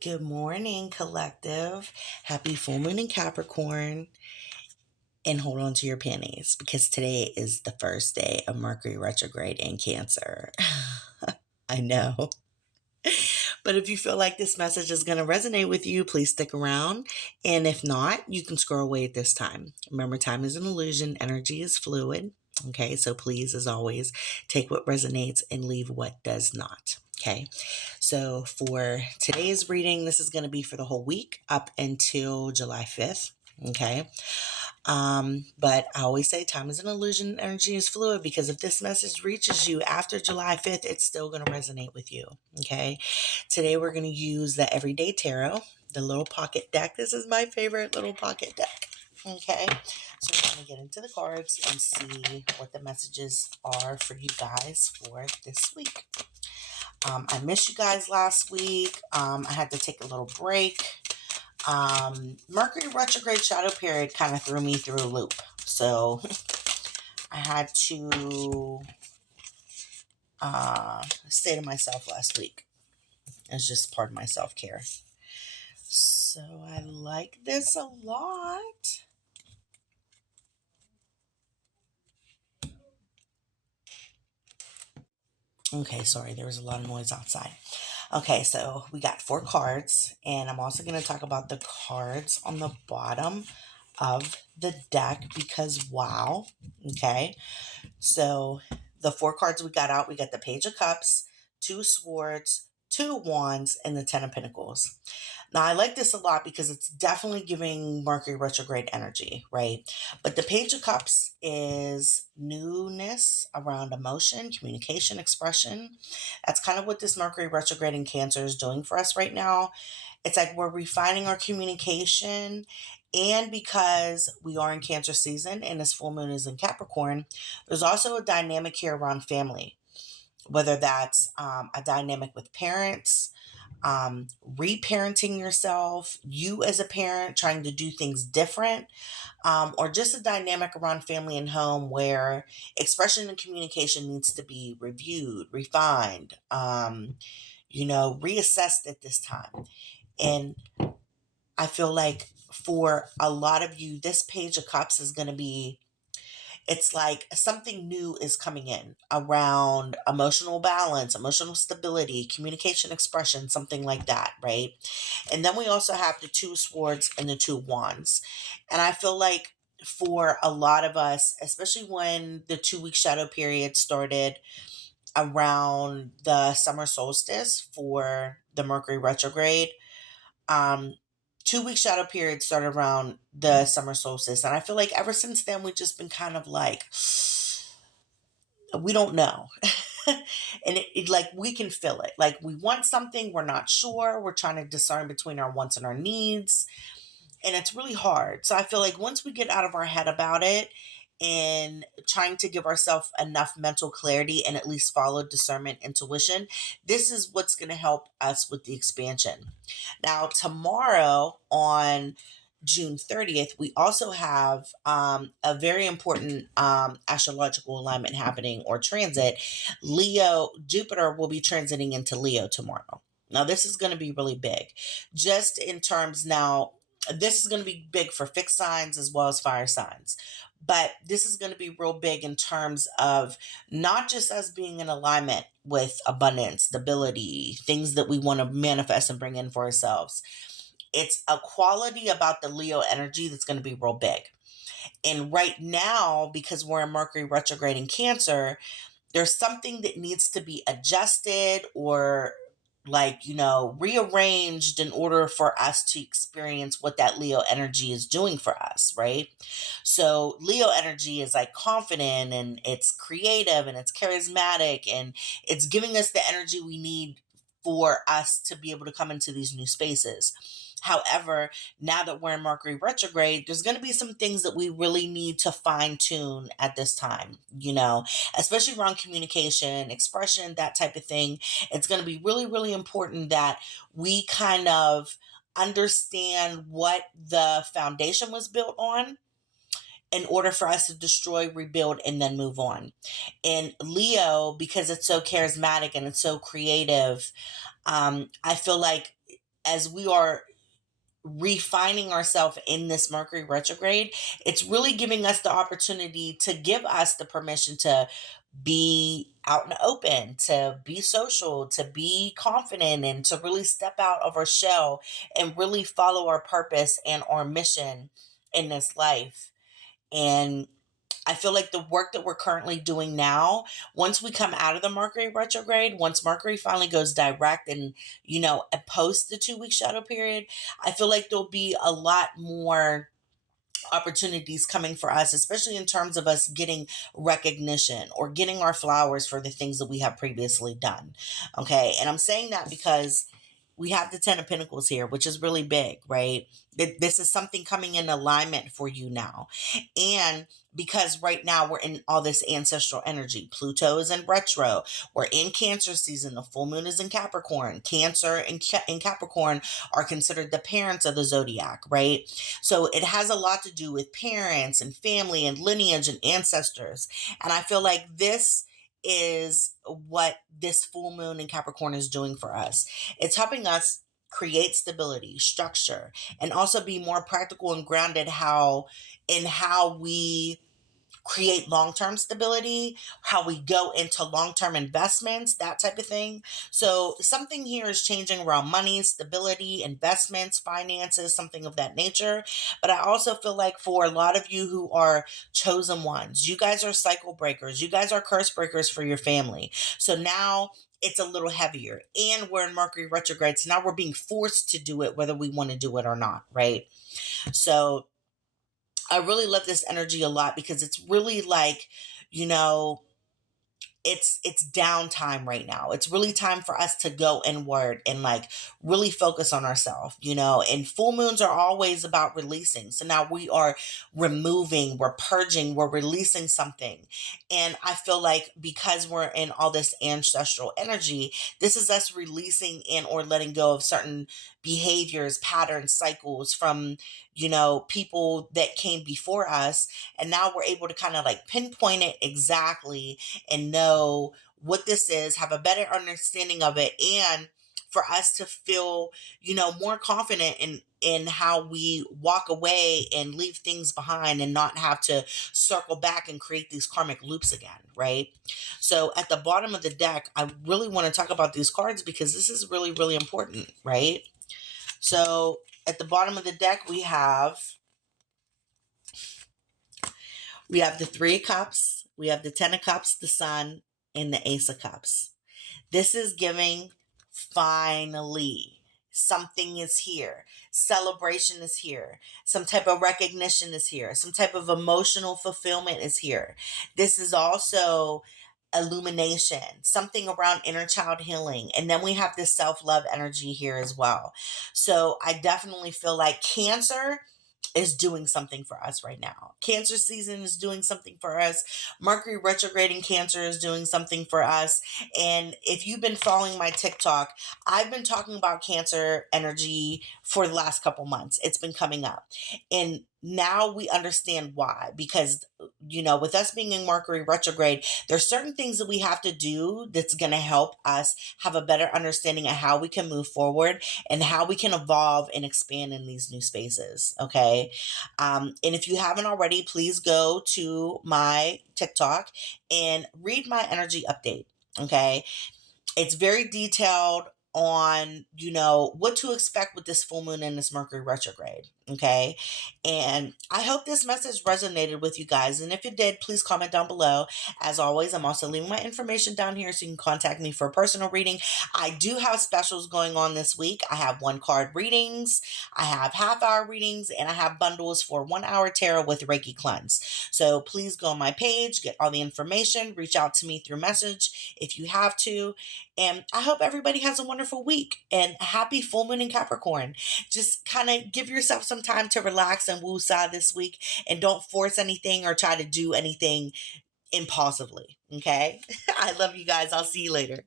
Good morning, collective. Happy full moon in Capricorn. And hold on to your panties because today is the first day of Mercury retrograde in Cancer. I know. But if you feel like this message is going to resonate with you, please stick around. And if not, you can scroll away at this time. Remember, time is an illusion, energy is fluid. Okay, so please, as always, take what resonates and leave what does not. Okay, so for today's reading, this is going to be for the whole week up until July 5th. Okay. But I always say time is an illusion, energy is fluid, because if this message reaches you after July 5th, it's still going to resonate with you. Okay. Today we're going to use the Everyday Tarot, the little pocket deck. This is my favorite little pocket deck. Okay. So we're going to get into the cards and see what the messages are for you guys for this week. I missed you guys last week. I had to take a little break. Mercury retrograde shadow period kind of threw me through a loop. So I had to say to myself last week, it's just part of my self-care. So I like this a lot. Okay, sorry, there was a lot of noise outside. Okay, so we got 4 cards, and I'm also going to talk about the cards on the bottom of the deck because wow. Okay, so the 4 cards we got out, we got the Page of Cups, 2 Swords, 2 Wands, and the 10 of Pentacles. Now, I like this a lot because it's definitely giving Mercury retrograde energy, right? But the Page of Cups is newness around emotion, communication, expression. That's kind of what this Mercury retrograde in Cancer is doing for us right now. It's like we're refining our communication. And because we are in Cancer season and this full moon is in Capricorn, there's also a dynamic here around family, whether that's a dynamic with parents, reparenting yourself, you as a parent trying to do things different, or just a dynamic around family and home where expression and communication needs to be reviewed, refined, reassessed at this time. And I feel like for a lot of you, this Page of Cups is going to be, it's like something new is coming in around emotional balance, emotional stability, communication expression, something like that, right? And then we also have the 2 Swords and the 2 Wands. And I feel like for a lot of us, especially when the 2-week shadow period started around the summer solstice for the Mercury retrograde, um, 2-week shadow period started around the summer solstice. And I feel like ever since then, we've just been kind of like, we don't know. And it like we can feel it. Like we want something, we're not sure. We're trying to discern between our wants and our needs. And it's really hard. So I feel like once we get out of our head about it and trying to give ourselves enough mental clarity and at least follow discernment, intuition, this is what's going to help us with the expansion. Now, tomorrow on June 30th, we also have a very important astrological alignment happening or transit. Jupiter will be transiting into Leo tomorrow. Now, this is going to be really big. Just in terms now, this is going to be big for fixed signs as well as fire signs. But this is going to be real big in terms of not just us being in alignment with abundance, stability, things that we want to manifest and bring in for ourselves. It's a quality about the Leo energy that's going to be real big. And right now, because we're in Mercury retrograde in Cancer, there's something that needs to be adjusted or rearranged in order for us to experience what that Leo energy is doing for us, right? So Leo energy is like confident and it's creative and it's charismatic and it's giving us the energy we need for us to be able to come into these new spaces. However, now that we're in Mercury retrograde, there's going to be some things that we really need to fine tune at this time, especially around communication, expression, that type of thing. It's going to be really, really important that we kind of understand what the foundation was built on in order for us to destroy, rebuild, and then move on. And Leo, because it's so charismatic and it's so creative, I feel like as we are refining ourselves in this Mercury retrograde, it's really giving us the opportunity to give us the permission to be out in the open, to be social, to be confident, and to really step out of our shell and really follow our purpose and our mission in this life. And I feel like the work that we're currently doing now, once we come out of the Mercury retrograde, once Mercury finally goes direct and, post the 2 week shadow period, I feel like there'll be a lot more opportunities coming for us, especially in terms of us getting recognition or getting our flowers for the things that we have previously done. Okay. And I'm saying that because we have the 10 of Pentacles here, which is really big, right? This is something coming in alignment for you now. And because right now we're in all this ancestral energy, Pluto is in retro, we're in Cancer season, the full moon is in Capricorn. Cancer and Capricorn are considered the parents of the zodiac, right? So it has a lot to do with parents and family and lineage and ancestors. And I feel like this is what this full moon in Capricorn is doing for us. It's helping us create stability, structure, and also be more practical and grounded in how we create long-term stability, how we go into long-term investments, that type of thing. So something here is changing around money, stability, investments, finances, something of that nature. But I also feel like for a lot of you who are chosen ones, you guys are cycle breakers. You guys are curse breakers for your family. So now it's a little heavier, and we're in Mercury retrograde. So now we're being forced to do it, whether we want to do it or not, right? So I really love this energy a lot because it's really like, you know, it's downtime right now. It's really time for us to go inward and like really focus on ourselves, and full moons are always about releasing. So now we are removing, we're purging, we're releasing something. And I feel like because we're in all this ancestral energy, this is us releasing and or letting go of certain behaviors, patterns, cycles from, people that came before us. And now we're able to kind of like pinpoint it exactly and know what this is, have a better understanding of it, and for us to feel, more confident in how we walk away and leave things behind and not have to circle back and create these karmic loops again, right? So at the bottom of the deck, I really want to talk about these cards because this is really, really important, right? So at the bottom of the deck, we have the Three of Cups, we have the Ten of Cups, the Sun, and the Ace of Cups. This is giving finally. Something is here. Celebration is here. Some type of recognition is here. Some type of emotional fulfillment is here. This is also illumination, something around inner child healing. And then we have this self-love energy here as well. So I definitely feel like Cancer is doing something for us right now. Cancer season is doing something for us. Mercury retrograde in Cancer is doing something for us. And if you've been following my TikTok, I've been talking about Cancer energy for the last couple months. It's been coming up. And now we understand why. Because, with us being in Mercury retrograde, there's certain things that we have to do that's going to help us have a better understanding of how we can move forward and how we can evolve and expand in these new spaces. Okay. And if you haven't already, please go to my TikTok and read my energy update. Okay. It's very detailed on, what to expect with this full moon and this Mercury retrograde. Okay. And I hope this message resonated with you guys. And if it did, please comment down below. As always, I'm also leaving my information down here so you can contact me for a personal reading. I do have specials going on this week. I have 1-card readings, I have half-hour readings, and I have bundles for 1-hour tarot with Reiki cleanse. So please go on my page, get all the information, reach out to me through message if you have to. And I hope everybody has a wonderful week and happy full moon in Capricorn. Just kind of give yourself some time to relax and woosah this week, and don't force anything or try to do anything impulsively. Okay. I love you guys. I'll see you later.